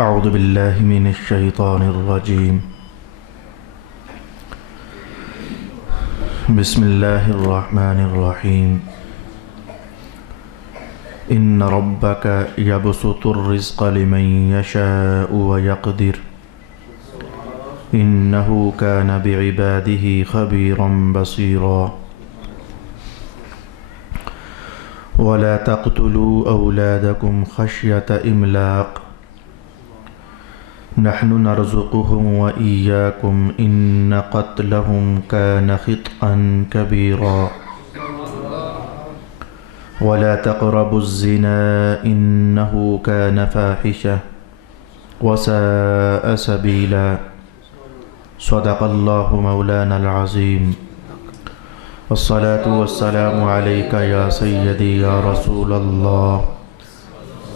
أعوذ بالله من الشيطان الرجيم. بسم الله الرحمن الرحيم. إن ربك يبسط الرزق لمن يشاء ويقدر إنه كان بعباده خبيرا بصيرا. ولا تقتلوا أولادكم خشية إملاق نحن نرزقهم وإياكم إن قتلهم كان خطأ كبيرا. ولا تقربوا الزنا إنه كان فاحشة وساء سبيلا. صدق الله مولانا العظيم. والصلاة والسلام عليك يا سيدي يا رسول الله.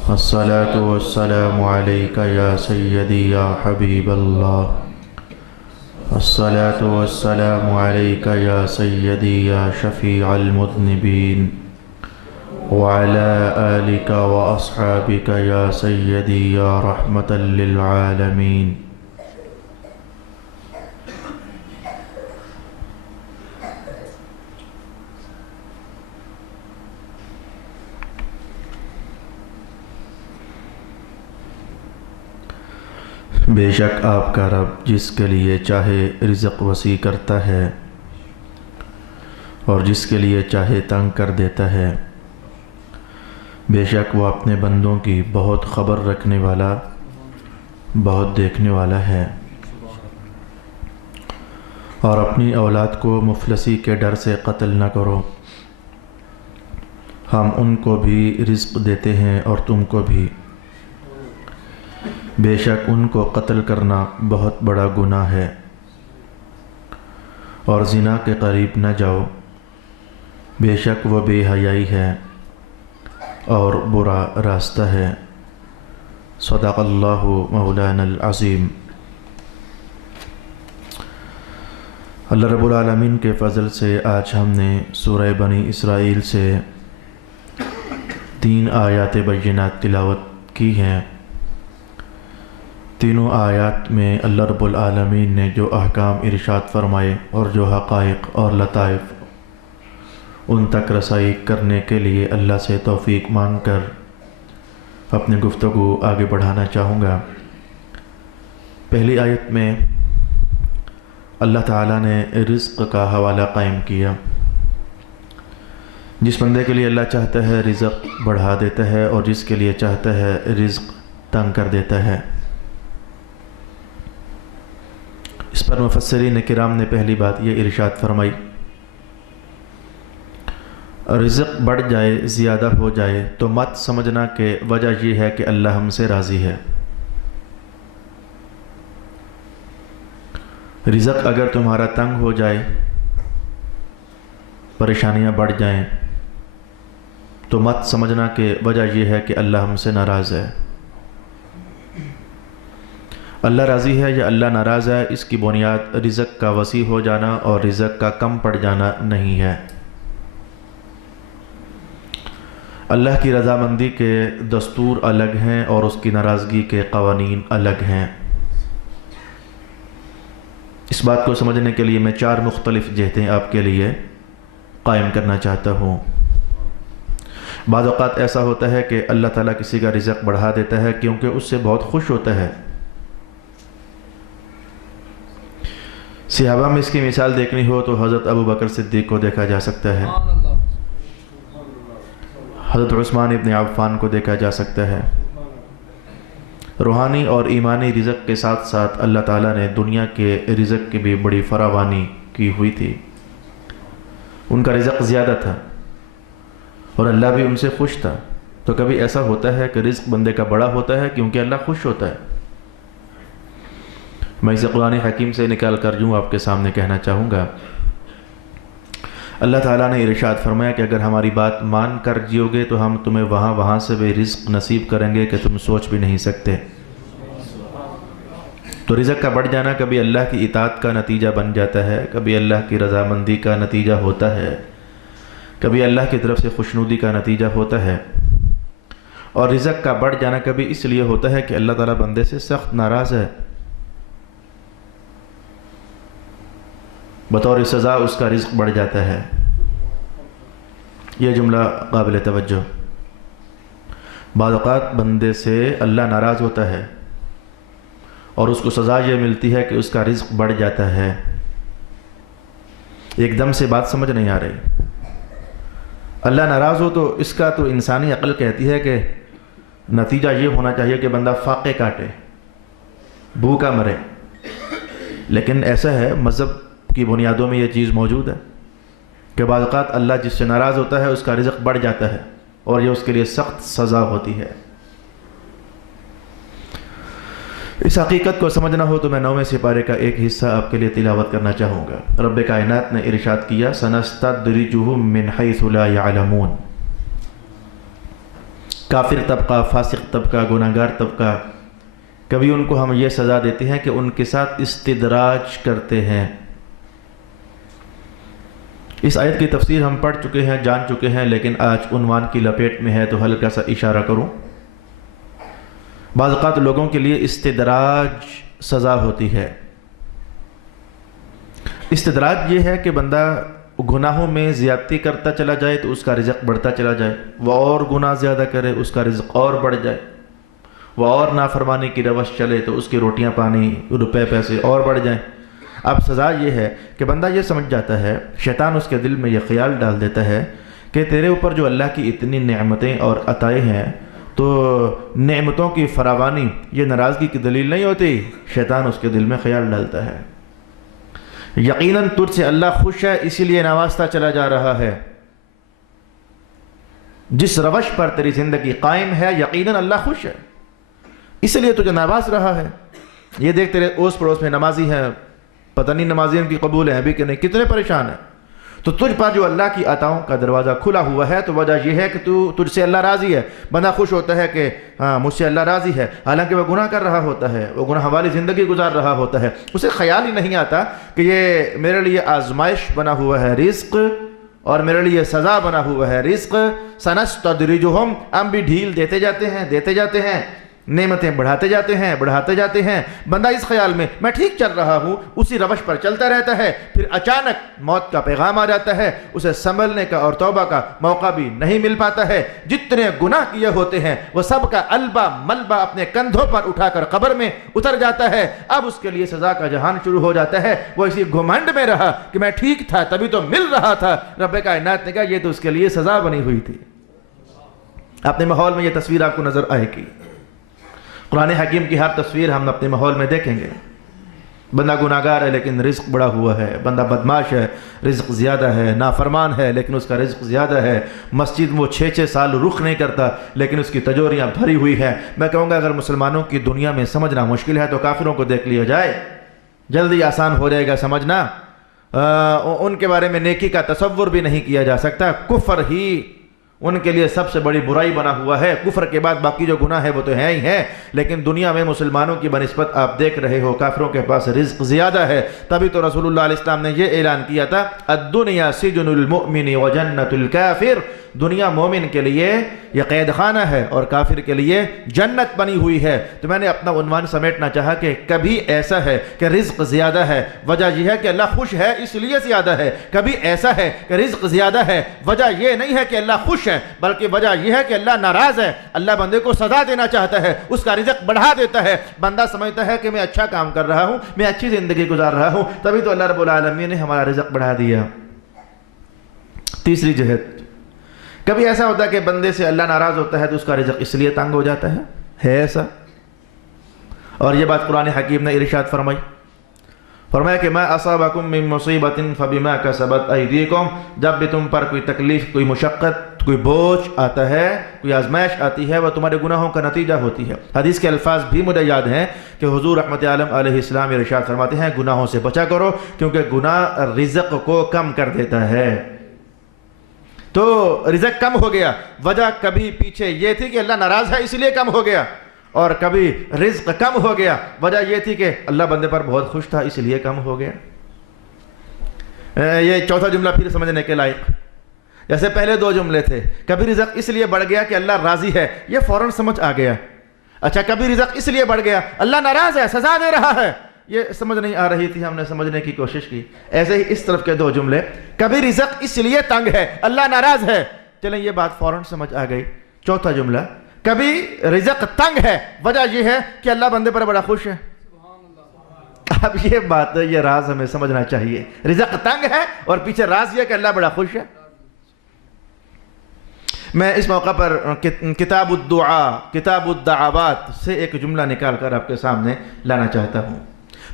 الصلاة والسلام عليك يا سيدي يا حبيب الله. الصلاة والسلام عليك يا سيدي يا شفيع المذنبين وعلى آلك وأصحابك يا سيدي يا رحمة للعالمين. بے شک آپ کا رب جس کے لیے چاہے رزق وسیع کرتا ہے اور جس کے لیے چاہے تنگ کر دیتا ہے. بے شک وہ اپنے بندوں کی بہت خبر رکھنے والا، بہت دیکھنے والا ہے. اور اپنی اولاد کو مفلسی کے ڈر سے قتل نہ کرو. ہم ان کو بھی رزق دیتے ہیں اور تم کو بھی. بے شک ان کو قتل کرنا بہت بڑا گناہ ہے. اور زنا کے قریب نہ جاؤ، بے شک وہ بے حیائی ہے اور برا راستہ ہے. صدق اللہ مولانا العظیم. اللہ رب العالمین کے فضل سے آج ہم نے سورہ بنی اسرائیل سے 3 آیات بینات تلاوت کی ہیں. تینوں آیات میں اللہ رب العالمین نے جو احکام ارشاد فرمائے اور جو حقائق اور لطائف ان تک رسائی کرنے کے لیے اللہ سے توفیق مانگ کر اپنی گفتگو آگے بڑھانا چاہوں گا. پہلی آیت میں اللہ تعالیٰ نے رزق کا حوالہ قائم کیا. جس بندے کے لیے اللہ چاہتا ہے رزق بڑھا دیتا ہے اور جس کے لیے چاہتا ہے رزق تنگ کر دیتا ہے. اس پر مفسرین کرام نے پہلی بات یہ ارشاد فرمائی، رزق بڑھ جائے، زیادہ ہو جائے تو مت سمجھنا کہ وجہ یہ ہے کہ اللہ ہم سے راضی ہے. رزق اگر تمہارا تنگ ہو جائے، پریشانیاں بڑھ جائیں تو مت سمجھنا کہ وجہ یہ ہے کہ اللہ ہم سے ناراض ہے. اللہ راضی ہے یا اللہ ناراض ہے، اس کی بنیاد رزق کا وسیع ہو جانا اور رزق کا کم پڑ جانا نہیں ہے. اللہ کی رضامندی کے دستور الگ ہیں اور اس کی ناراضگی کے قوانین الگ ہیں. اس بات کو سمجھنے کے لیے میں 4 مختلف جہتیں آپ کے لیے قائم کرنا چاہتا ہوں. بعض اوقات ایسا ہوتا ہے کہ اللہ تعالیٰ کسی کا رزق بڑھا دیتا ہے کیونکہ اس سے بہت خوش ہوتا ہے. صحابہ میں اس کی مثال دیکھنی ہو تو حضرت ابو بکر صدیق کو دیکھا جا سکتا ہے، حضرت عثمان ابن عفان کو دیکھا جا سکتا ہے. روحانی اور ایمانی رزق کے ساتھ ساتھ اللہ تعالیٰ نے دنیا کے رزق کی بھی بڑی فراوانی کی ہوئی تھی. ان کا رزق زیادہ تھا اور اللہ بھی ان سے خوش تھا. تو کبھی ایسا ہوتا ہے کہ رزق بندے کا بڑا ہوتا ہے کیونکہ اللہ خوش ہوتا ہے. میں اسے قرآن حکیم سے نکال کر یوں آپ کے سامنے کہنا چاہوں گا. اللہ تعالیٰ نے ارشاد فرمایا کہ اگر ہماری بات مان کر جیو گے تو ہم تمہیں وہاں سے بھی رزق نصیب کریں گے کہ تم سوچ بھی نہیں سکتے. تو رزق کا بڑھ جانا کبھی اللہ کی اطاعت کا نتیجہ بن جاتا ہے، کبھی اللہ کی رضامندی کا نتیجہ ہوتا ہے، کبھی اللہ کی طرف سے خوشنودی کا نتیجہ ہوتا ہے. اور رزق کا بڑھ جانا کبھی اس لیے ہوتا ہے کہ اللہ تعالیٰ بندے سے سخت ناراض ہے، بطور سزا اس کا رزق بڑھ جاتا ہے۔ یہ جملہ قابل توجہ۔ بعض اوقات بندے سے اللہ ناراض ہوتا ہے اور اس کو سزا یہ ملتی ہے کہ اس کا رزق بڑھ جاتا ہے۔ ایک دم سے بات سمجھ نہیں آ رہی۔ اللہ ناراض ہو تو اس کا تو انسانی عقل کہتی ہے کہ نتیجہ یہ ہونا چاہیے کہ بندہ فاقے کاٹے، بھوکا مرے، لیکن ایسا ہے مذہب کی بنیادوں میں یہ چیز موجود ہے کہ بعض اوقات اللہ جس سے ناراض ہوتا ہے اس کا رزق بڑھ جاتا ہے اور یہ اس کے لیے سخت سزا ہوتی ہے۔ اس حقیقت کو سمجھنا ہو تو میں 9ویں سپارے کا ایک حصہ آپ کے لیے تلاوت کرنا چاہوں گا۔ رب کائنات نے ارشاد کیا سنستدرجہم من حیث لا یعلمون۔ کافر طبقہ، فاسق طبقہ، گناہگار طبقہ، کبھی ان کو ہم یہ سزا دیتے ہیں کہ ان کے ساتھ استدراج کرتے ہیں۔ اس آیت کی تفسیر ہم پڑھ چکے ہیں، جان چکے ہیں، لیکن آج عنوان کی لپیٹ میں ہے تو ہلکا سا اشارہ کروں۔ بعض اوقات لوگوں کے لیے استدراج سزا ہوتی ہے۔ استدراج یہ ہے کہ بندہ گناہوں میں زیادتی کرتا چلا جائے تو اس کا رزق بڑھتا چلا جائے، وہ اور گناہ زیادہ کرے اس کا رزق اور بڑھ جائے، وہ اور نافرمانی کی روش چلے تو اس کی روٹیاں پانی، روپے پیسے اور بڑھ جائیں۔ اب سزا یہ ہے کہ بندہ یہ سمجھ جاتا ہے، شیطان اس کے دل میں یہ خیال ڈال دیتا ہے کہ تیرے اوپر جو اللہ کی اتنی نعمتیں اور عطائیں ہیں تو نعمتوں کی فراوانی یہ ناراضگی کی دلیل نہیں ہوتی۔ شیطان اس کے دل میں خیال ڈالتا ہے یقیناً تجھ سے اللہ خوش ہے اسی لیے نوازتا چلا جا رہا ہے، جس روش پر تیری زندگی قائم ہے یقیناً اللہ خوش ہے اس لیے تجھے نواز رہا ہے۔ یہ دیکھ تیرے اوس پڑوس میں نمازی ہیں، پتہ نہیں نمازی ان کی قبول ہیں بھی کہ نہیں، کتنے پریشان ہیں، تو تجھ پر جو اللہ کی عطاؤں کا دروازہ کھلا ہوا ہے تو وجہ یہ ہے کہ تجھ سے اللہ راضی ہے۔ بندہ خوش ہوتا ہے کہ ہاں مجھ سے اللہ راضی ہے، حالانکہ وہ گناہ کر رہا ہوتا ہے، وہ گناہ والی زندگی گزار رہا ہوتا ہے، اسے خیال ہی نہیں آتا کہ یہ میرے لیے آزمائش بنا ہوا ہے رزق اور میرے لیے سزا بنا ہوا ہے رزق۔ سنستدرجہم، ہم بھی ڈھیل دیتے جاتے ہیں، نعمتیں بڑھاتے جاتے ہیں۔ بندہ اس خیال میں ٹھیک چل رہا ہوں، اسی روش پر چلتا رہتا ہے، پھر اچانک موت کا پیغام آ جاتا ہے، اسے سنبھلنے کا اور توبہ کا موقع بھی نہیں مل پاتا ہے۔ جتنے گناہ کیے ہوتے ہیں وہ سب کا البا ملبا اپنے کندھوں پر اٹھا کر قبر میں اتر جاتا ہے۔ اب اس کے لیے سزا کا جہان شروع ہو جاتا ہے۔ وہ اسی گھمنڈ میں رہا کہ میں ٹھیک تھا تبھی تو مل رہا تھا، رب کائنات نے کہا یہ تو اس کے لیے سزا بنی ہوئی تھی۔ اپنے ماحول میں یہ تصویر آپ کو نظر آئے گی، قرآن حکیم کی ہر تصویر ہم اپنے ماحول میں دیکھیں گے۔ بندہ گناہگار ہے لیکن رزق بڑا ہوا ہے، بندہ بدماش ہے رزق زیادہ ہے، نافرمان ہے لیکن اس کا رزق زیادہ ہے، مسجد وہ 6 سال رخ نہیں کرتا لیکن اس کی تجوریاں بھری ہوئی ہیں۔ میں کہوں گا اگر مسلمانوں کی دنیا میں سمجھنا مشکل ہے تو کافروں کو دیکھ لیا جائے، جلدی آسان ہو جائے گا سمجھنا۔ ان کے بارے میں نیکی کا تصور بھی نہیں کیا جا سکتا، کفر ہی ان کے لیے سب سے بڑی برائی بنا ہوا ہے، کفر کے بعد باقی جو گناہ ہے وہ تو ہے ہی ہے، لیکن دنیا میں مسلمانوں کی بنسبت آپ دیکھ رہے ہو کافروں کے پاس رزق زیادہ ہے۔ تبھی تو رسول اللہ علیہ السلام نے یہ اعلان کیا تھا الدنیا سجن المؤمن وجنت الکافر، دنیا مومن کے لیے یہ قید خانہ ہے اور کافر کے لیے جنت بنی ہوئی ہے۔ تو میں نے اپنا عنوان سمیٹنا چاہا کہ کبھی ایسا ہے کہ رزق زیادہ ہے، وجہ یہ ہے کہ اللہ خوش ہے اس لیے زیادہ ہے، کبھی ایسا ہے کہ رزق زیادہ ہے، وجہ یہ نہیں ہے کہ اللہ خوش ہے بلکہ وجہ یہ ہے کہ اللہ ناراض ہے، اللہ بندے کو سزا دینا چاہتا ہے، اس کا رزق بڑھا دیتا ہے۔ بندہ سمجھتا ہے کہ میں اچھا کام کر رہا ہوں، میں اچھی زندگی گزار رہا ہوں، تبھی تو اللہ رب العالمین نے ہمارا رزق بڑھا دیا۔ تیسری جہت، کبھی ایسا ہوتا ہے کہ بندے سے اللہ ناراض ہوتا ہے تو اس کا رزق اس لیے تنگ ہو جاتا ہے ایسا، اور یہ بات قرآن حکیم نے ارشاد فرمایا کہ ما اصابکم من مصیبت فبما کسبت ایدیکم، جب بھی تم پر کوئی تکلیف، کوئی مشقت، کوئی بوجھ آتا ہے، کوئی آزمائش آتی ہے، وہ تمہارے گناہوں کا نتیجہ ہوتی ہے۔ حدیث کے الفاظ بھی مجھے یاد ہیں کہ حضور رحمت عالم علیہ السلام ارشاد فرماتے ہیں گناہوں سے بچا کرو کیونکہ گناہ رزق کو کم کر دیتا ہے۔ تو رزق کم ہو گیا، وجہ کبھی پیچھے یہ تھی کہ اللہ ناراض ہے اس لیے کم ہو گیا، اور کبھی رزق کم ہو گیا وجہ یہ تھی کہ اللہ بندے پر بہت خوش تھا اس لیے کم ہو گیا۔ یہ چوتھا جملہ پھر سمجھنے کے لائق، جیسے پہلے دو جملے تھے، کبھی رزق اس لیے بڑھ گیا کہ اللہ راضی ہے، یہ فوراً سمجھ آ گیا۔ اچھا، کبھی رزق اس لیے بڑھ گیا اللہ ناراض ہے، سزا دے رہا ہے، یہ سمجھ نہیں آ رہی تھی، ہم نے سمجھنے کی کوشش کی۔ ایسے ہی اس طرف کے دو جملے، کبھی رزق اس لیے تنگ ہے اللہ ناراض ہے، چلیں یہ بات فوراً سمجھ آ گئی۔ چوتھا جملہ، کبھی رزق تنگ ہے وجہ یہ ہے کہ اللہ بندے پر بڑا خوش ہے۔ اب یہ بات، یہ راز ہمیں سمجھنا چاہیے، رزق تنگ ہے اور پیچھے راز یہ کہ اللہ بڑا خوش ہے۔ میں اس موقع پر کتاب الدعاء، کتاب الدعوات سے ایک جملہ نکال کر آپ کے سامنے لانا چاہتا ہوں،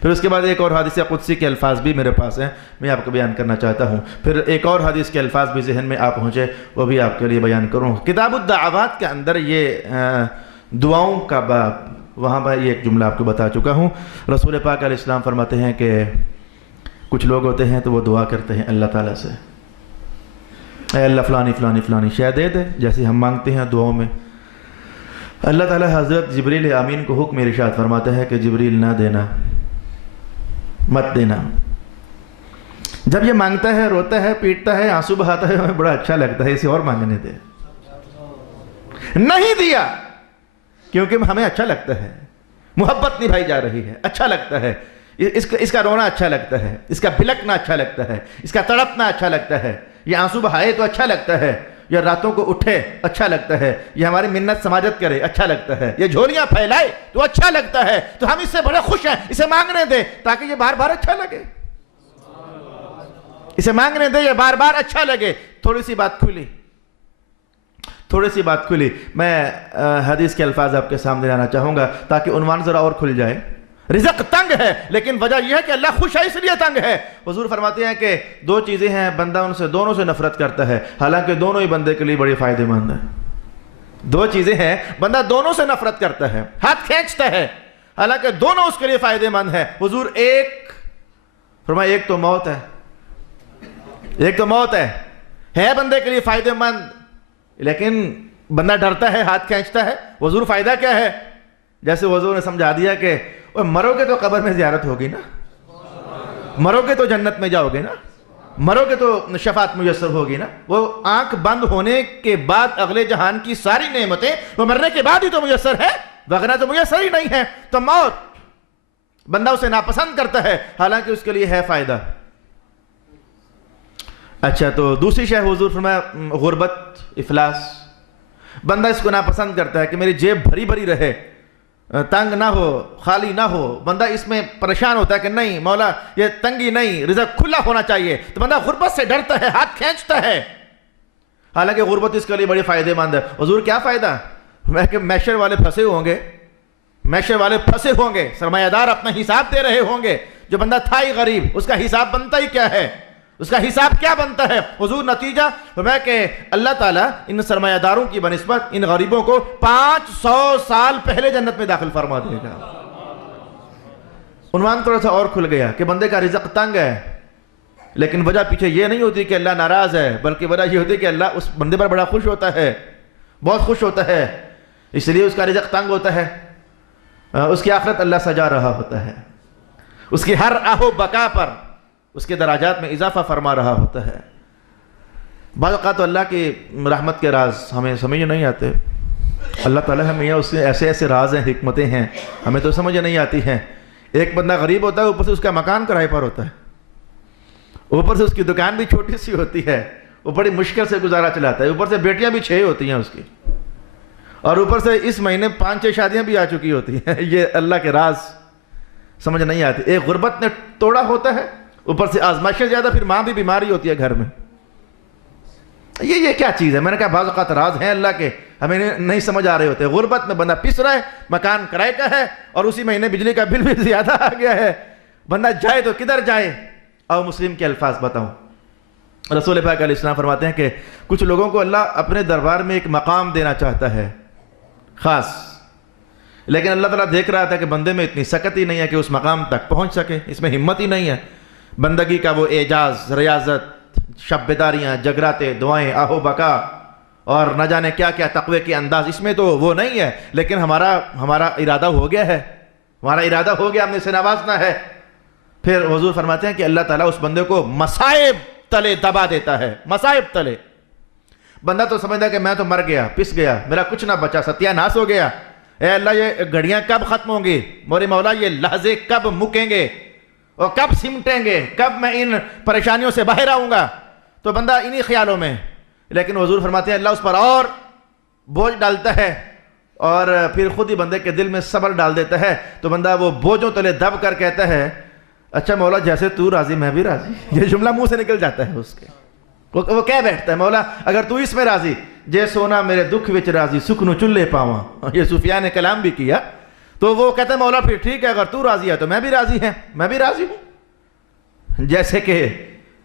پھر اس کے بعد ایک اور حدیث قدسی کے الفاظ بھی میرے پاس ہیں، میں آپ کو بیان کرنا چاہتا ہوں، پھر ایک اور حدیث کے الفاظ بھی ذہن میں آپ پہنچے وہ بھی آپ کے لیے بیان کروں۔ کتاب الدعوات کے اندر یہ دعاؤں کا باب، وہاں پر یہ ایک جملہ آپ کو بتا چکا ہوں۔ رسول پاک علیہ السلام فرماتے ہیں کہ کچھ لوگ ہوتے ہیں تو وہ دعا کرتے ہیں اللہ تعالیٰ سے، اے اللہ فلانی فلانی فلانی شے دے دے، جیسے ہم مانگتے ہیں دعاؤں میں۔ اللہ تعالیٰ حضرت جبریل امین کو حکم ارشاد فرماتا ہے کہ جبریل نہ دینا، مت دینا۔ جب یہ مانگتا ہے، روتا ہے، پیٹتا ہے، آنسو بہاتا ہے، ہمیں بڑا اچھا لگتا ہے اسے اور مانگنے دے۔ نہیں دیا کیونکہ ہمیں اچھا لگتا ہے، محبت نبھائی جا رہی ہے، اچھا لگتا ہے، اس کا رونا اچھا لگتا ہے، اس کا بھلکنا اچھا لگتا ہے، اس کا تڑپنا اچھا لگتا ہے، یہ آنسو بہائے تو اچھا لگتا ہے، یہ راتوں کو اٹھے اچھا لگتا ہے، یہ ہماری منت سماجت کرے اچھا لگتا ہے، یہ جھولیاں پھیلائے تو اچھا لگتا ہے، تو ہم اس سے بڑے خوش ہیں، اسے مانگنے دے تاکہ یہ بار بار اچھا لگے، اسے مانگنے دے یہ بار بار اچھا لگے۔ تھوڑی سی بات کھلی، میں حدیث کے الفاظ آپ کے سامنے لانا چاہوں گا تاکہ عنوان ذرا اور کھل جائے۔ رزق تنگ ہے لیکن وجہ یہ ہے کہ اللہ خوش ہے اس لیے تنگ ہے۔ حضور فرماتے ہیں کہ دو چیزیں ہیں، بندہ ان سے دونوں سے نفرت کرتا ہے، حالانکہ دونوں ہی بندے کے لیے بڑی فائدہ مند ہے۔ دو چیزیں ہیں، بندہ دونوں سے نفرت کرتا ہے، ہاتھ کھینچتا ہے، حالانکہ دونوں اس کے لیے فائدہ مند ہے۔ حضور فرمایا ایک تو موت ہے بندے کے لیے فائدہ مند، لیکن بندہ ڈرتا ہے، ہاتھ کھینچتا ہے۔ حضور فائدہ کیا ہے؟ جیسے حضور نے سمجھا دیا کہ مرو گے تو قبر میں زیارت ہوگی نا، مرو گے تو جنت میں جاؤ گے نا، مرو گے تو شفاعت میسر ہوگی نا۔ وہ آنکھ بند ہونے کے بعد اگلے جہان کی ساری نعمتیں وہ مرنے کے بعد ہی تو میسر ہے، وغیرہ تو میسر ہی نہیں ہے۔ تو موت بندہ اسے ناپسند کرتا ہے، حالانکہ اس کے لیے ہے فائدہ۔ اچھا، تو دوسری شے حضور فرمایا غربت، افلاس، بندہ اس کو ناپسند کرتا ہے کہ میری جیب بھری بھری رہے، تنگ نہ ہو، خالی نہ ہو۔ بندہ اس میں پریشان ہوتا ہے کہ نہیں مولا یہ تنگی نہیں، رزق کھلا ہونا چاہیے، تو بندہ غربت سے ڈرتا ہے، ہاتھ کھینچتا ہے، حالانکہ غربت اس کے لیے بڑی فائدہ مند ہے۔ حضور کیا فائدہ؟ کہ میشر والے پھنسے ہوں گے، سرمایہ دار اپنا حساب دے رہے ہوں گے، جو بندہ تھا ہی غریب اس کا حساب بنتا ہی کیا ہے، اس کا حساب کیا بنتا ہے؟ حضور نتیجہ فرمایا کہ اللہ تعالیٰ ان سرمایہ داروں کی بنسبت ان غریبوں کو 500 سال پہلے جنت میں داخل فرما دے گا۔ عنوان تھوڑا سا اور کھل گیا کہ بندے کا رزق تنگ ہے، لیکن وجہ پیچھے یہ نہیں ہوتی کہ اللہ ناراض ہے، بلکہ وجہ یہ ہوتی کہ اللہ اس بندے پر بڑا خوش ہوتا ہے، بہت خوش ہوتا ہے، اس لیے اس کا رزق تنگ ہوتا ہے، اس کی آخرت اللہ سجا رہا ہوتا ہے، اس کی ہر آہو بقا پر اس کے دراجات میں اضافہ فرما رہا ہوتا ہے۔ بعض اوقات تو اللہ کی رحمت کے راز ہمیں سمجھ نہیں آتے، اللہ تعالیٰ ہمیں اس سے ایسے راز ہیں، حکمتیں ہیں، ہمیں تو سمجھ نہیں آتی ہیں۔ ایک بندہ غریب ہوتا ہے، اوپر سے اس کا مکان کرائے پر ہوتا ہے، اوپر سے اس کی دکان بھی چھوٹی سی ہوتی ہے، وہ بڑی مشکل سے گزارا چلاتا ہے، اوپر سے بیٹیاں بھی 6 ہوتی ہیں اس کی، اور اوپر سے اس مہینے 5-6 شادیاں بھی آ چکی ہوتی ہیں۔ یہ اللہ کے راز سمجھ نہیں آتے۔ ایک غربت نے توڑا ہوتا ہے، اوپر سے آزمائشیں زیادہ، پھر ماں بھی بیماری ہوتی ہے گھر میں۔ یہ کیا چیز ہے؟ میں نے کہا بعض اوقات راز ہیں اللہ کے، ہمیں نہیں سمجھ آ رہے ہوتے۔ غربت میں بندہ پس رہا ہے، مکان کرائے کا ہے، اور اسی مہینے بجلی کا بل بھی زیادہ آ گیا ہے، بندہ جائے تو کدھر جائے؟ اور مسلم کے الفاظ بتاؤں، رسول پاک علیہ السلام فرماتے ہیں کہ کچھ لوگوں کو اللہ اپنے دربار میں ایک مقام دینا چاہتا ہے خاص، لیکن اللہ تعالیٰ دیکھ رہا تھا کہ بندے میں اتنی سکت ہی نہیں ہے کہ اس مقام تک پہنچ سکے، اس میں ہمت ہی نہیں ہے، بندگی کا وہ اعجاز، ریاضت، شب بیداریاں، جگراتے، دعائیں، آہو بقا اور نہ جانے کیا کیا تقوی کے انداز، اس میں تو وہ نہیں ہے، لیکن ہمارا ارادہ ہو گیا ہے، ہمارا ارادہ ہو گیا، ہم نے اسے نوازنا ہے۔ پھر حضور فرماتے ہیں کہ اللہ تعالیٰ اس بندے کو مصائب تلے دبا دیتا ہے، مصائب تلے، بندہ تو سمجھتا ہے کہ میں تو مر گیا، پس گیا، میرا کچھ نہ بچا، ستیہ ناس ہو گیا، اے اللہ یہ گھڑیاں کب ختم ہوں گی، موری مولا یہ لحظے کب مکیں گے اور کب سمٹیں گے، کب میں ان پریشانیوں سے باہر آؤں گا. تو بندہ انہی خیالوں میں. لیکن حضور فرماتے ہیں اللہ اس پر اور بوجھ ڈالتا ہے اور پھر خود ہی بندے کے دل میں صبر ڈال دیتا ہے. تو بندہ وہ بوجھوں تلے دب کر کہتا ہے اچھا مولا جیسے تو راضی میں بھی راضی. یہ جملہ منہ سے نکل جاتا ہے اس کے. وہ کہہ بیٹھتا ہے مولا اگر تو اس میں راضی، جے سونا میرے دکھ وچ راضی سکھ نو چلے پاواں. یہ صوفیاء نے کلام بھی کیا. تو وہ کہتا ہے مولا پھر ٹھیک ہے اگر تو راضی ہے تو میں بھی راضی ہے، میں بھی راضی ہوں. جیسے کہ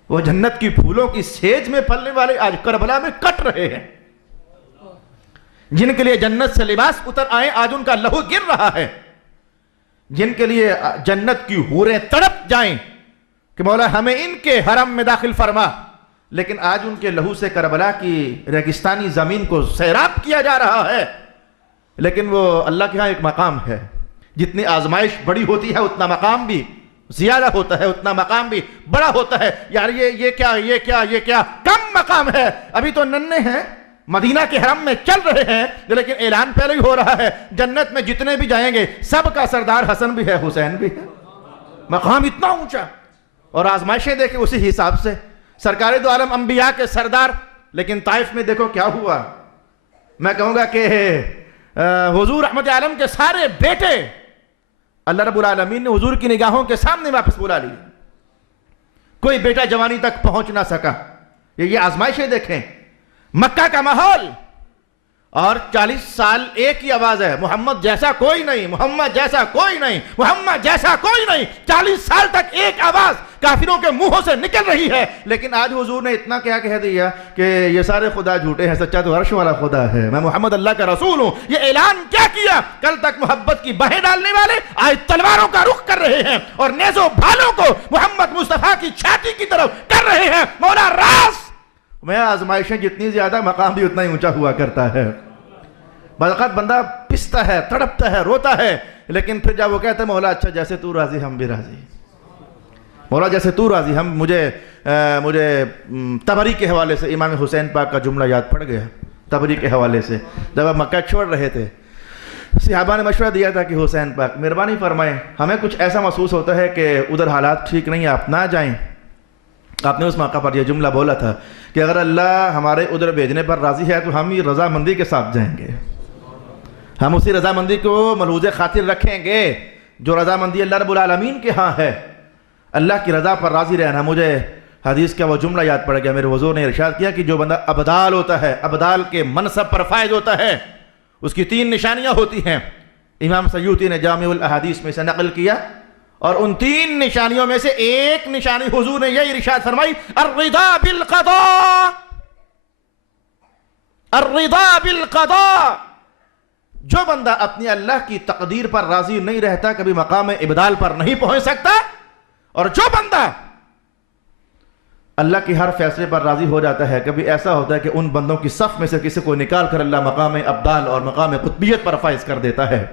وہ جنت کی پھولوں کی سیج میں پھلنے والے آج کربلا میں کٹ رہے ہیں، جن کے لیے جنت سے لباس اتر آئے آج ان کا لہو گر رہا ہے، جن کے لیے جنت کی حوریں تڑپ جائیں کہ مولا ہمیں ان کے حرم میں داخل فرما، لیکن آج ان کے لہو سے کربلا کی ریگستانی زمین کو سیراب کیا جا رہا ہے. لیکن وہ اللہ کے ہاں ایک مقام ہے، جتنی آزمائش بڑی ہوتی ہے اتنا مقام بھی زیادہ ہوتا ہے، اتنا مقام بھی بڑا ہوتا ہے. یار یہ کیا کم مقام ہے. ابھی تو ننھے ہیں، مدینہ کے حرم میں چل رہے ہیں، لیکن اعلان پہلے ہی ہو رہا ہے جنت میں جتنے بھی جائیں گے سب کا سردار حسن بھی ہے، حسین بھی ہے. مقام اتنا اونچا. اور آزمائشیں دیکھیں اسی حساب سے. سرکار دو عالم انبیاء کے سردار، لیکن طائف میں دیکھو کیا ہوا. میں کہوں گا کہ حضور رحمت عالم کے سارے بیٹے اللہ رب العالمین نے حضور کی نگاہوں کے سامنے واپس بلا لیے. کوئی بیٹا جوانی تک پہنچ نہ سکا. یہ آزمائشیں دیکھیں. مکہ کا ماحول اور 40 سال ایک ہی آواز ہے، محمد جیسا کوئی نہیں، محمد جیسا کوئی نہیں، محمد جیسا کوئی نہیں. 40 سال تک ایک آواز کافروں کے منہوں سے نکل رہی ہے. لیکن آج حضور نے اتنا کیا کہہ دیا کہ یہ سارے خدا جھوٹے ہیں، سچا تو عرش والا خدا ہے، میں محمد اللہ کا رسول ہوں. یہ اعلان کیا کیا؟ کل تک محبت کی بہیں ڈالنے والے آج تلواروں کا رخ کر رہے ہیں اور نیزوں بھالوں کو محمد مصطفیٰ کی چھاتی کی طرف کر رہے ہیں. مولا راز میں آزمائشیں جتنی زیادہ مقام بھی اتنا ہی اونچا ہوا کرتا ہے. بعض اوقات بندہ پستا ہے، تڑپتا ہے، روتا ہے، لیکن پھر جب وہ کہتا ہے مولا اچھا جیسے تو راضی ہم بھی راضی، مولا جیسے تو راضی ہم. مجھے تبری کے حوالے سے امام حسین پاک کا جملہ یاد پڑ گیا. تبری کے حوالے سے جب آپ مکہ چھوڑ رہے تھے صحابہ نے مشورہ دیا تھا کہ حسین پاک مہربانی فرمائیں، ہمیں کچھ ایسا محسوس ہوتا ہے کہ ادھر حالات ٹھیک نہیں، آپ نہ جائیں. آپ نے اس موقع پر یہ جملہ بولا تھا کہ اگر اللہ ہمارے ادھر بھیجنے پر راضی ہے تو ہم ہی رضامندی کے ساتھ جائیں گے، ہم اسی رضامندی کو ملحوظ خاطر رکھیں گے جو رضامندی اللہ رب العالمین کے ہاں ہے. اللہ کی رضا پر راضی رہنا. مجھے حدیث کا وہ جملہ یاد پڑ گیا. میرے حضور نے ارشاد کیا کہ جو بندہ ابدال ہوتا ہے، ابدال کے منصب پر فائز ہوتا ہے، اس کی 3 نشانیاں ہوتی ہیں. امام سیوطی نے جامع الاحادیث میں سے نقل کیا اور ان 3 نشانیوں میں سے ایک نشانی حضور نے یہ ارشاد فرمائی، الرضا بالقضاء. الرضا بالقضاء. جو بندہ اپنی اللہ کی تقدیر پر راضی نہیں رہتا کبھی مقام ابدال پر نہیں پہنچ سکتا، اور جو بندہ اللہ کی ہر فیصلے پر راضی ہو جاتا ہے کبھی ایسا ہوتا ہے کہ ان بندوں کی صف میں سے کسی کو نکال کر اللہ مقام ابدال اور مقام قطبیت پر فائز کر دیتا ہے.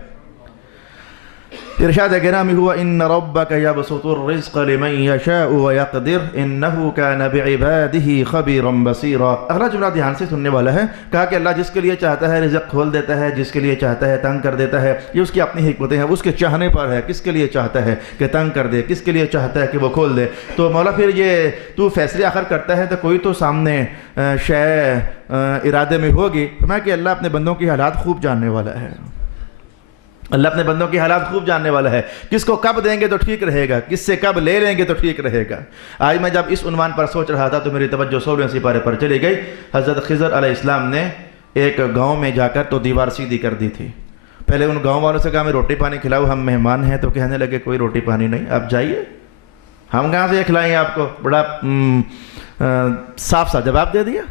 ارشاد گرامی ہوا ان ربک یبسط الرزق لمن یشاء ویقدر انہ کان بعباده خبیرا بصیرا. اگلا جملہ دھیان سے سننے والا ہے. کہا کہ اللہ جس کے لیے چاہتا ہے رزق کھول دیتا ہے، جس کے لیے چاہتا ہے تنگ کر دیتا ہے. یہ اس کی اپنی حکمتیں ہیں، اس کے چاہنے پر ہے کس کے لیے چاہتا ہے کہ تنگ کر دے، کس کے لیے چاہتا ہے کہ وہ کھول دے. تو مولا پھر یہ تو فیصلے آخر کرتا ہے تو کوئی تو سامنے شے ارادے میں ہوگی. فرمایا کہ اللہ اپنے بندوں کی حالات خوب جاننے والا ہے. اللہ اپنے بندوں کی حالات خوب جاننے والا ہے. کس کو کب دیں گے تو ٹھیک رہے گا، کس سے کب لے لیں گے تو ٹھیک رہے گا. آج میں جب اس عنوان پر سوچ رہا تھا تو میری توجہ 16ویں سپارے پر چلی گئی. حضرت خضر علیہ السلام نے ایک گاؤں میں جا کر تو دیوار سیدھی کر دی تھی. پہلے ان گاؤں والوں سے کہا ہمیں روٹی پانی کھلاؤ، ہم مہمان ہیں. تو کہنے لگے کوئی روٹی پانی نہیں، آپ جائیے، ہم کہاں سے کھلائیں آپ کو. بڑا صاف سا جواب دے دیا.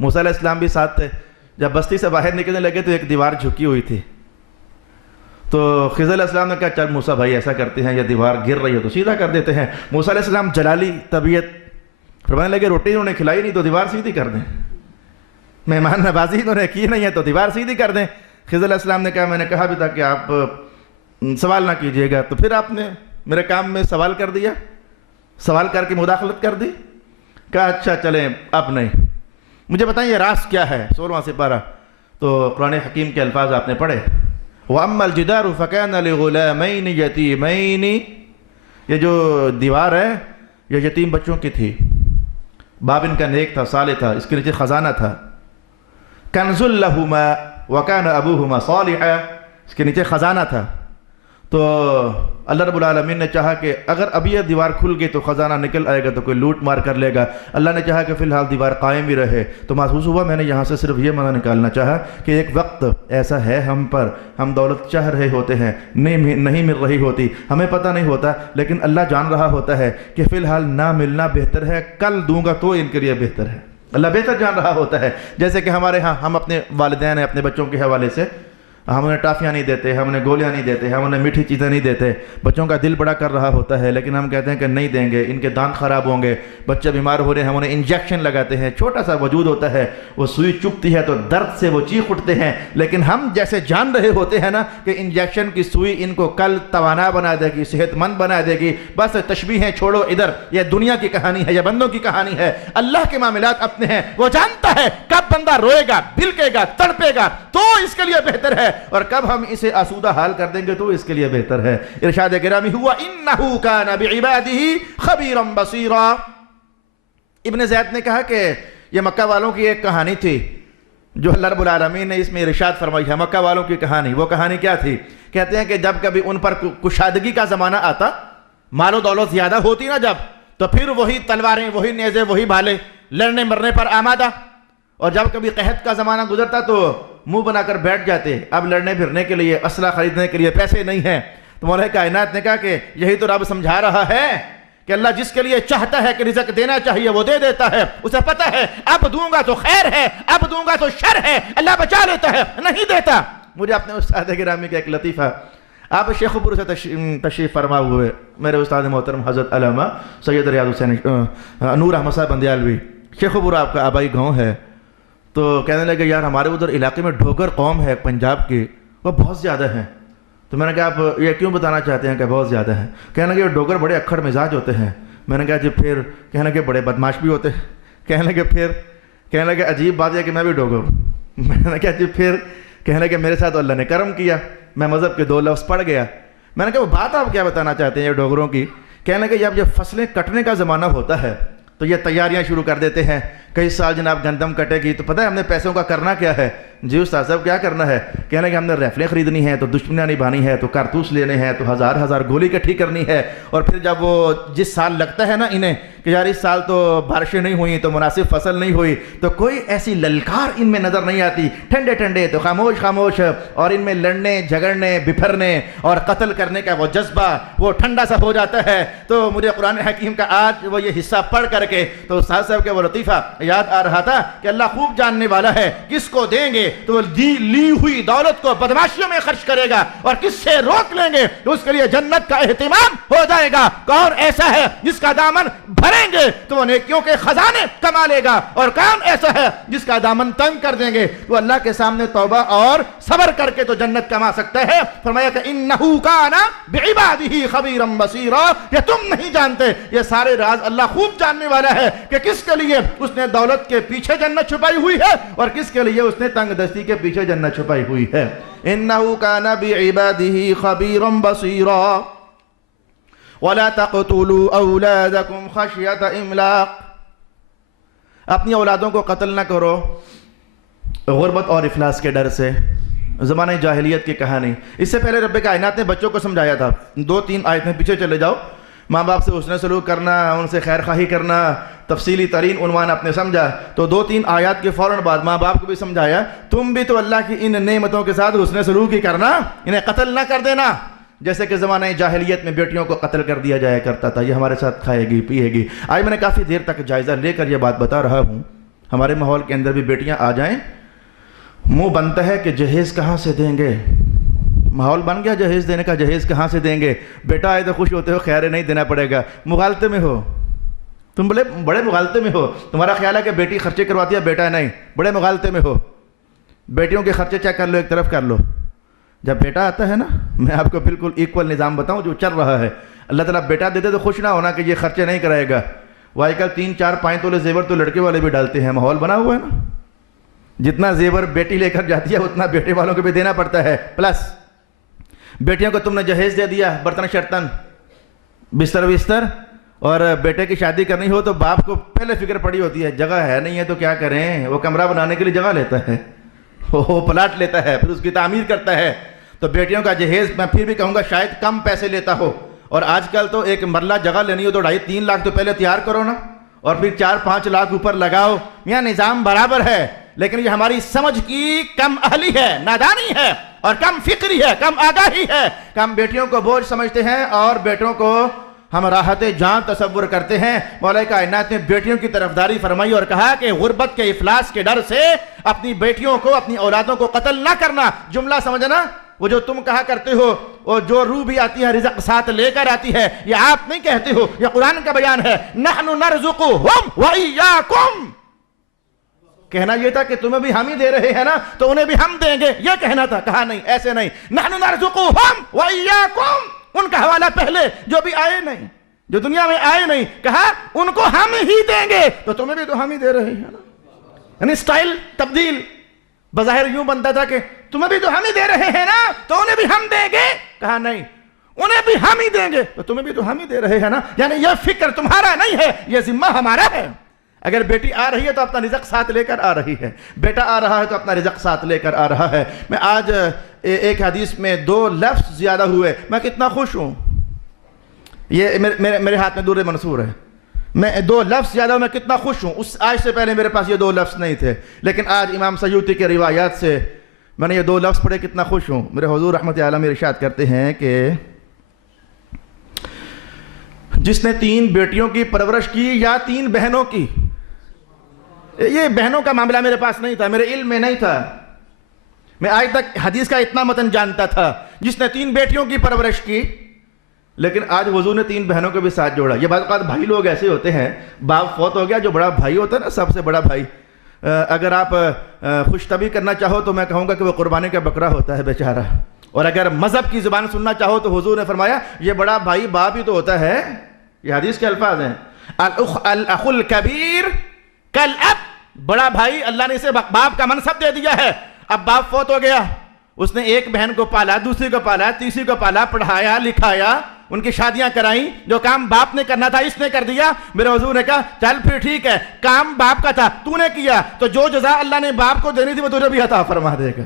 موسیٰ علیہ السلام بھی ساتھ تھے. جب بستی سے باہر نکلنے لگے تو ایک دیوار جھکی ہوئی تھی. تو خضر علیہ السلام نے کہا چل موسیٰ بھائی ایسا کرتے ہیں، یہ دیوار گر رہی ہے تو سیدھا کر دیتے ہیں. موسیٰ علیہ السلام جلالی طبیعت فرمانے لگے روٹی انہوں نے کھلائی نہیں تو دیوار سیدھی کر دیں، مہمان نوازی انہوں نے کی نہیں ہے تو دیوار سیدھی کر دیں. خضر علیہ السلام نے کہا میں نے کہا بھی تھا کہ آپ سوال نہ کیجئے گا، تو پھر آپ نے میرے کام میں سوال کر دیا، سوال کر کے مداخلت کر دی. کہا اچھا چلیں اب نہیں. مجھے بتائیں یہ راز کیا ہے؟ 16واں سپارہ تو قرآن حکیم کے الفاظ آپ نے پڑھے، وَأَمَّا الْجِدَارُ فَكَانَ لِغُلَامَيْنِ يَتِيمَيْنِ، یہ جو دیوار ہے یہ یتیم بچوں کی تھی، باپ ان کا نیک تھا، صالح تھا، اس کے نیچے خزانہ تھا، كَنْزٌ لَهُمَا وَكَانَ أَبُوهُمَا صَالِحًا، اس کے نیچے خزانہ تھا۔ تو اللہ رب العالمین نے چاہا کہ اگر ابھی یہ دیوار کھل گئی تو خزانہ نکل آئے گا تو کوئی لوٹ مار کر لے گا، اللہ نے چاہا کہ فی الحال دیوار قائم ہی رہے۔ تو محسوس ہوا میں نے یہاں سے صرف یہ معنی نکالنا چاہا کہ ایک وقت ایسا ہے ہم پر، ہم دولت چاہ رہے ہوتے ہیں، نہیں مل رہی ہوتی، ہمیں پتہ نہیں ہوتا، لیکن اللہ جان رہا ہوتا ہے کہ فی الحال نہ ملنا بہتر ہے، کل دوں گا تو ان کے لیے بہتر ہے۔ اللہ بہتر جان رہا ہوتا ہے۔ جیسے کہ ہمارے ہاں ہم اپنے والدین ہیں، اپنے بچوں کے حوالے سے ہم انہیں ٹافیاں نہیں دیتے، ہم انہیں گولیاں نہیں دیتے، ہم انہیں میٹھی چیزیں نہیں دیتے، بچوں کا دل بڑا کر رہا ہوتا ہے لیکن ہم کہتے ہیں کہ نہیں دیں گے، ان کے دانت خراب ہوں گے، بچے بیمار ہو رہے ہیں، ہم انہیں انجیکشن لگاتے ہیں، چھوٹا سا وجود ہوتا ہے، وہ سوئی چبھتی ہے تو درد سے وہ چیخ اٹھتے ہیں، لیکن ہم جیسے جان رہے ہوتے ہیں نا کہ انجیکشن کی سوئی ان کو کل توانا بنا دے گی، صحت مند بنا دے گی، بس تشبیہیں چھوڑو ادھر، یہ دنیا کی کہانی ہے، یہ بندوں کی کہانی ہے، اللہ کے معاملات اپنے ہیں، وہ جانتا ہے کب بندہ روئے گا، بلکے گا، تڑپے گا تو اس کے لیے بہتر ہے، اور کب ہم اسے آسودہ حال کر دیں گے تو اس کے لیے بہتر ہے۔ ارشاد گرامی ہوا انہو کان بعبادہ خبیرا بصیرا۔ ابن زید نے کہا کہ یہ مکہ والوں کی ایک کہانی تھی جو اللہ رب العالمین نے اس میں ارشاد فرمائی ہے، مکہ والوں کی کہانی۔ وہ کہانی کیا تھی؟ کہتے ہیں کہ جب کبھی ان پر کشادگی کا زمانہ آتا، مال و دولت زیادہ ہوتی نا جب، تو پھر وہی تلواریں، وہی نیزے، وہی بھالے لڑنے مرنے پر آمادہ، اور جب کبھی قحط کا زمانہ گزرتا تو منہ بنا کر بیٹھ جاتے، اب لڑنے پھرنے کے لیے، اسلحہ خریدنے کے لیے پیسے نہیں ہیں۔ تو مولا کائنات نے کہا کہ یہی تو رب سمجھا رہا ہے کہ اللہ جس کے لیے چاہتا ہے کہ رزق دینا چاہیے وہ دے دیتا ہے، اسے پتہ ہے اب دوں گا تو خیر ہے، اب دوں گا تو شر ہے، اللہ بچا لیتا ہے، نہیں دیتا۔ مجھے اپنے استاد گرامی کا ایک لطیفہ، آپ شیخ پور سے تشریف فرما ہوئے، میرے استاد محترم حضرت علامہ سید ریاض حسین نور احمد صاحب بندیالوی، شیخ پور آپ کا آبائی گاؤں ہے، تو کہنے لگے یار ہمارے ادھر علاقے میں ڈھوگر قوم ہے پنجاب کی، وہ بہت زیادہ ہیں۔ تو میں نے کہا آپ یہ کیوں بتانا چاہتے ہیں کہ بہت زیادہ ہیں؟ کہنے لگے ڈوگر بڑے اکھڑ مزاج ہوتے ہیں۔ میں نے کہا جی پھر؟ کہنے لگے بڑے بدماش بھی ہوتے ہیں۔ کہنے لگے پھر؟ کہنے لگے عجیب بات ہے کہ میں بھی ڈوگر ہوں۔ میں نے کہا جی پھر؟ کہنے لگے میرے ساتھ اللہ نے کرم کیا، میں مذہب کے 2 لفظ پڑھ گیا۔ میں نے کہا وہ بات آپ کیا بتانا چاہتے ہیں یہ ڈوگروں کی؟ کہنے لگے جب یہ فصلیں کٹنے کا زمانہ ہوتا ہے تو یہ تیاریاں شروع کر دیتے ہیں، کئی سال جناب گندم کٹے گی، تو پتہ ہے ہم نے پیسوں کا کرنا کیا ہے؟ جی استاد صاحب کیا کرنا ہے؟ کہنے کہ ہم نے ریفلیں خریدنی ہیں، تو دشمنیاں نبھانی ہے، تو کارتوس لینے ہیں، تو ہزار گولی اکٹھی کرنی ہے، اور پھر جب وہ جس سال لگتا ہے نا انہیں کہ یار اس سال تو بارشیں نہیں ہوئیں تو مناسب فصل نہیں ہوئی، تو کوئی ایسی للکار ان میں نظر نہیں آتی، ٹھنڈے ٹھنڈے تو خاموش، اور ان میں لڑنے جھگڑنے بپھرنے اور قتل کرنے کا وہ جذبہ وہ ٹھنڈا سا ہو جاتا ہے۔ تو مجھے قرآن حکیم کا آج وہ یہ حصہ پڑھ کر کے تو استاد صاحب کے وہ لطیفہ یاد آ رہا تھا کہ اللہ خوب جاننے والا ہے کس کو دیں گے تو وہ لی ہوئی دولت کو بدماشیوں میں خرچ کرے گا، اور کس سے روک لیں گے تو اس کے لیے جنت کا اہتمام ہو جائے گا۔ کون ایسا ہے جس کا دامن بھریں گے تو وہ نیکیوں کے خزانے کما لے گا، اور کون ایسا ہے جس کا دامن تنگ کر دیں گے تو اللہ کے سامنے توبہ اور صبر کر کے تو جنت کما سکتا ہے۔ فرمایا کہ انہو کان بعبادہ خبیرا بصیرا، یہ تم نہیں جانتے، یہ سارے راز اللہ خوب جاننے والا ہے کہ کس کے لیے اس نے دولت کے پیچھے جنت چھپائی ہوئی ہے اور کس کے لیے اس نے تنگ دستی کے پیچھے جنت چھپائی ہوئی ہے۔ انہو کان بعبادہ خبیرا بصیرا وَلَا تَقْتُلُوا أَوْلَادَكُمْ خَشْيَةَ إِمْلَاقٍ، اپنی اولادوں کو قتل نہ کرو غربت اور افلاس کے ڈر سے۔ زمانہ جاہلیت کی کہانی، اس سے پہلے رب کائنات نے بچوں کو سمجھایا تھا، 2-3 آیتیں پیچھے چلے جاؤ، ماں باپ سے حسن سلوک کرنا، ان سے خیر خواہی کرنا، تفصیلی ترین عنوان آپ نے سمجھا، تو 2-3 آیات کے فوراً بعد ماں باپ کو بھی سمجھایا تم بھی تو اللہ کی ان نعمتوں کے ساتھ حسن سلوک ہی کرنا، انہیں قتل نہ کر دینا، جیسے کہ زمانہ جاہلیت میں بیٹیوں کو قتل کر دیا جایا کرتا تھا، یہ ہمارے ساتھ کھائے گی پیے گی۔ آج میں نے کافی دیر تک جائزہ لے کر یہ بات بتا رہا ہوں، ہمارے ماحول کے اندر بھی بیٹیاں آ جائیں، منہ بنتا ہے کہ جہیز کہاں سے دیں گے، ماحول بن گیا جہیز دینے کا، جہیز کہاں سے دیں گے، بیٹا آئے تو خوش ہوتے ہو، خیر نہیں دینا پڑے گا، مغالطے میں ہو تم، بڑے مغالطے میں ہو، تمہارا خیال ہے کہ بیٹی خرچے کرواتی ہے، بیٹا نہیں، بڑے مغالطے میں ہو، بیٹیوں کے خرچے چیک کر لو، ایک طرف کر لو، جب بیٹا آتا ہے نا، میں آپ کو بالکل ایکول نظام بتاؤں جو چل رہا ہے، اللہ تعالیٰ بیٹا دیتے تو خوش نہ ہونا کہ یہ خرچے نہیں کرائے گا، وہ آج کل 3-4-5 تولے زیور تو لڑکے والے بھی ڈالتے ہیں، ماحول بنا ہوا ہے نا، جتنا زیور بیٹی لے کر جاتی ہے اتنا بیٹے والوں کو بھی دینا پڑتا ہے، پلس بیٹیوں کو تم نے جہیز دے دیا، برتن شرطن بستر، اور بیٹے کی شادی کرنی ہو تو باپ کو پہلے فکر پڑی ہوتی ہے جگہ ہے نہیں ہے تو کیا کریں، وہ کمرہ بنانے کے لیے جگہ لیتا ہے، وہ پلاٹ لیتا ہے، پھر اس کی تعمیر کرتا ہے، تو بیٹیوں کا جہیز میں پھر بھی کہوں گا شاید کم پیسے لیتا ہو، اور آج کل تو ایک مرلہ جگہ لینی ہو تو 2.5-3 لاکھ تو پہلے تیار کرو نا، اور پھر 4-5 لاکھ اوپر لگاؤ، یہاں نظام برابر ہے، لیکن یہ ہماری سمجھ کی کم اہلی ہے، نادانی ہے، اور کم فکری ہے، کم آگاہی ہے کہ ہم بیٹیوں کو بوجھ سمجھتے ہیں اور بیٹوں کو ہم راحت جان تصور کرتے ہیں۔ مولا کائنات نے بیٹیوں کی طرفداری فرمائی اور کہا کہ غربت کے افلاس کے ڈر سے اپنی بیٹیوں کو، اپنی اولادوں کو قتل نہ کرنا۔ جملہ سمجھنا، وہ جو تم کہا کرتے ہو، وہ جو روح بھی آتی ہے رزق ساتھ لے کر آتی ہے، یہ آپ نہیں کہتے ہو، یہ قرآن کا بیان ہے۔ نحن نرزقہم وإیاکم، کہنا یہ تھا کہ تمہیں بھی ہم ہی دے رہے ہیں نا تو انہیں بھی ہم دیں گے، یہ کہنا تھا، کہا نہیں، ایسے نہیں۔ نحن نرزقہم وإیاکم، ان کا حوالہ پہلے جو بھی آئے نہیں، جو دنیا میں آئے نہیں، کہا ان کو ہم ہی دیں گے تو تمہیں بھی تو ہم ہی دے رہے ہیں نا۔ یعنی سٹائل تبدیل، بظاہر یوں بنتا تھا کہ تمہیں بھی تو ہم ہی دے رہے ہیں نا تو انہیں بھی ہم دیں گے، کہا نہیں، انہیں بھی ہم ہی دیں گے تو تمہیں بھی تو ہم ہی دے رہے ہیں نا۔ یعنی یہ فکر تمہارا نہیں ہے، یہ ذمہ ہمارا ہے۔ اگر بیٹی آ رہی ہے تو اپنا رزق ساتھ لے کر آ رہی ہے، بیٹا آ رہا ہے تو اپنا رزق ساتھ لے کر آ رہا ہے۔ میں آج ایک حدیث میں 2 لفظ زیادہ ہوئے، میں کتنا خوش ہوں۔ یہ میرے ہاتھ میں دور منصور ہے، میں 2 لفظ زیادہ ہوں، میں کتنا خوش ہوں۔ آج سے پہلے میرے پاس یہ 2 لفظ نہیں تھے، لیکن آج امام سیوطی کے روایات سے میں نے یہ 2 لفظ پڑھے، کتنا خوش ہوں۔ میرے حضور رحمت عالم ارشاد کرتے ہیں کہ جس نے 3 بیٹیوں کی پرورش کی یا 3 بہنوں کی، یہ بہنوں کا معاملہ میرے پاس نہیں تھا، میرے علم میں نہیں تھا، میں آج تک حدیث کا اتنا متن جانتا تھا، جس نے 3 بیٹیوں کی پرورش کی، لیکن آج حضور نے 3 بہنوں کو بھی ساتھ جوڑا۔ یہ بعض اوقات بھائی لوگ ایسے ہوتے ہیں، باپ فوت ہو گیا، جو بڑا بھائی ہوتا ہے نا، سب سے بڑا بھائی، اگر آپ خوش طبی کرنا چاہو تو میں کہوں گا کہ وہ قربانی کا بکرا ہوتا ہے بیچارہ، اور اگر مذہب کی زبان سننا چاہو تو حضور نے فرمایا یہ بڑا بھائی باپ ہی تو ہوتا ہے۔ یہ حدیث کے الفاظ ہیں، الاخ الکبیر کالاب، بڑا بھائی اللہ نے اسے باپ کا منصب دے دیا ہے۔ اب باپ فوت ہو گیا، اس نے ایک بہن کو پالا، دوسری کو پالا، تیسری کو پالا، پڑھایا لکھایا، ان کی شادیاں کرائیں، جو کام باپ نے کرنا تھا اس نے کر دیا۔ میرے حضور نے کہا چل پھر ٹھیک ہے، کام باپ کا تھا، تو نے کیا تو جو جزا اللہ نے باپ کو دینی تھی وہ تجھے بھی عطا فرما دے گا۔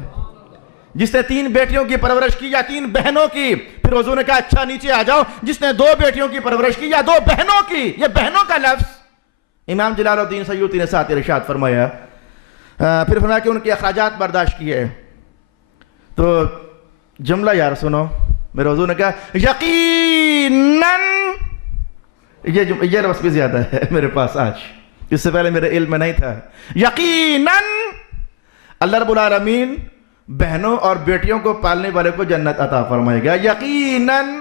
جس نے 3 بیٹیوں کی پرورش کی یا 3 بہنوں کی، پھر حضور نے کہا اچھا نیچے آ جاؤ، جس نے 2 بیٹیوں کی پرورش کی یا 2 بہنوں کی، یہ بہنوں کا لفظ امام جلال الدین سیوطی نے ساتھ ارشاد فرمایا۔ پھر فرمایا کہ ان کے اخراجات برداشت کیے، تو جملہ یار سنو، میرے حضور نے کہا یقیناً، یہ لفظ بھی زیادہ ہے میرے پاس آج، اس سے پہلے میرے علم میں نہیں تھا۔ یقیناً اللہ رب العالمین بہنوں اور بیٹیوں کو پالنے والے کو جنت عطا فرمائے گا۔ یقیناً،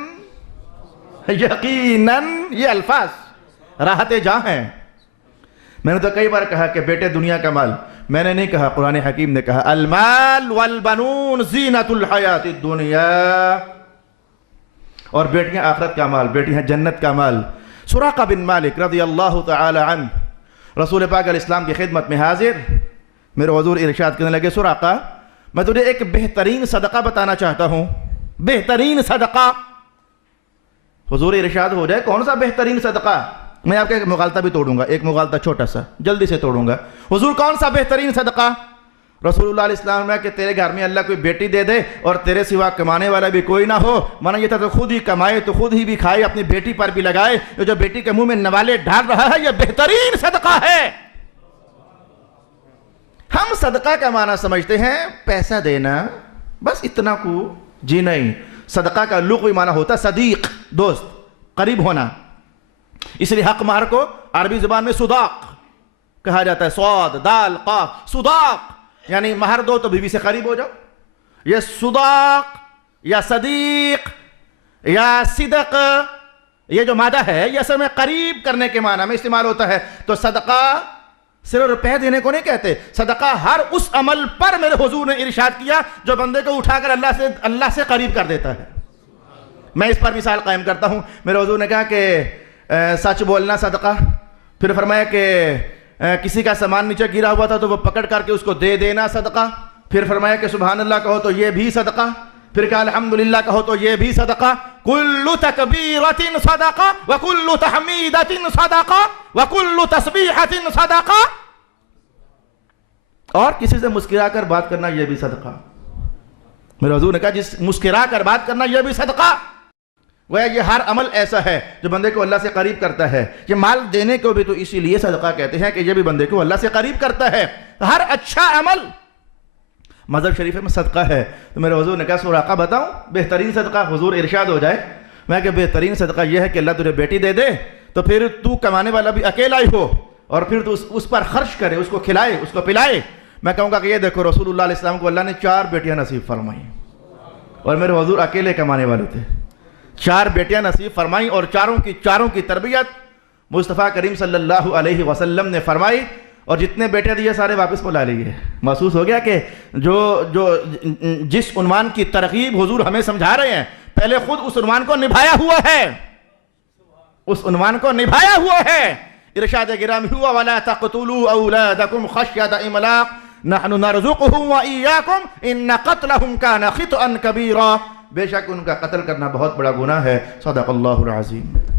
یقیناً، یہ الفاظ راحت جاں ہیں۔ میں نے تو کئی بار کہا کہ بیٹے دنیا کا مال، میں نے نہیں کہا، قرآن حکیم نے کہا المال والبنون زینت الحیات الدنیا، اور بیٹیاں آخرت کا مال، بیٹیاں جنت کا مال۔ سراقہ بن مالک رضی اللہ تعالی عنہ رسول پاک علیہ السلام کی خدمت میں حاضر، میرے حضور ارشاد کرنے لگے سراقہ میں تجھے ایک بہترین صدقہ بتانا چاہتا ہوں، بہترین صدقہ۔ حضور ارشاد ہو جائے کون سا بہترین صدقہ؟ میں آپ کا ایک مغالطہ بھی توڑوں گا، ایک مغالطہ چھوٹا سا جلدی سے توڑوں گا۔ حضور کون سا بہترین صدقہ؟ رسول اللہ علیہ السلام میں کہ تیرے گھر میں اللہ کوئی بیٹی دے دے اور تیرے سوا کمانے والا بھی کوئی نہ ہو، مانا یہ تھا تو خود ہی کمائے تو خود ہی بھی کھائے، اپنی بیٹی پر بھی لگائے، جو بیٹی کے منہ میں نوالے ڈال رہا ہے یہ بہترین صدقہ ہے۔ ہم صدقہ کا معنی سمجھتے ہیں پیسہ دینا، بس اتنا کو، جی نہیں، صدقہ کا لغوی معنی ہوتا صدیق، دوست، قریب ہونا۔ اس لیے حق مہر کو عربی زبان میں صداق کہا جاتا ہے، صاد دال قاف، صداق یعنی مہر دو تو بیوی سے قریب ہو جاؤ۔ یہ صداق یا صدیق یا صدق، یہ جو مادہ ہے یہ اصل میں قریب کرنے کے معنی میں استعمال ہوتا ہے۔ تو صدقہ صرف روپے دینے کو نہیں کہتے، صدقہ ہر اس عمل پر میرے حضور نے ارشاد کیا جو بندے کو اٹھا کر اللہ سے قریب کر دیتا ہے۔ میں اس پر مثال قائم کرتا ہوں، میرے حضور نے کہا کہ سچ بولنا صدقہ، پھر فرمایا کہ کسی کا سامان نیچے گرا ہوا تھا تو وہ پکڑ کر کے اس کو دے دینا صدقہ. پھر فرمایا کہ سبحان اللہ کہو تو یہ بھی صدقہ. پھر کہا الحمدللہ کہو تو یہ بھی صدقہ. کل تکبیرۃ صدقہ وکل تحمیدۃ صدقہ وکل تسبیحۃ صدقہ. اور کسی سے مسکرا کر بات کرنا یہ بھی صدقہ. میرے حضور نے کہا جس مسکرا کر بات کرنا یہ بھی صدقہ. وہ یہ ہر عمل ایسا ہے جو بندے کو اللہ سے قریب کرتا ہے. یہ مال دینے کو بھی تو اسی لیے صدقہ کہتے ہیں کہ یہ بھی بندے کو اللہ سے قریب کرتا ہے. ہر اچھا عمل مذہب شریف میں صدقہ ہے. تو میرے حضور نے کہا سراقہ بتاؤں بہترین صدقہ؟ حضور ارشاد ہو جائے. میں کہ بہترین صدقہ یہ ہے کہ اللہ تجھے بیٹی دے دے تو پھر تو کمانے والا بھی اکیلا ہی ہو اور پھر تو اس پر خرچ کرے, اس کو کھلائے, اس کو پلائے. میں کہوں گا کہ یہ دیکھو رسول اللہ علیہ السلام کو اللہ نے 4 بیٹیاں نصیب فرمائی اور میرے حضور اکیلے کمانے والے تھے. 4 بیٹیاں نصیب فرمائی اور چاروں کی تربیت مصطفیٰ کریم صلی اللہ علیہ وسلم نے فرمائی. اور جتنے بیٹے دیے سارے واپس بلا لیے. محسوس ہو گیا کہ جس عنوان کی ترغیب حضور ہمیں سمجھا رہے ہیں پہلے خود اس عنوان کو نبھایا ہوا ہے. اس عنوان کو نبھایا ہوا ہے. ارشاد گرامی ہوا وَلَا تَقْتُلُوا أَوْلَادَكُمْ خَشْيَةَ إِمْلَاقٍ نَحْنُ نَرْزُقُهُمْ وَإِيَّاكُمْ إِنَّ قَتْلَهُمْ كَانَ خِطْئًا كَبِيرًا. بے شک ان کا قتل کرنا بہت بڑا گناہ ہے. صدق اللہ العظیم.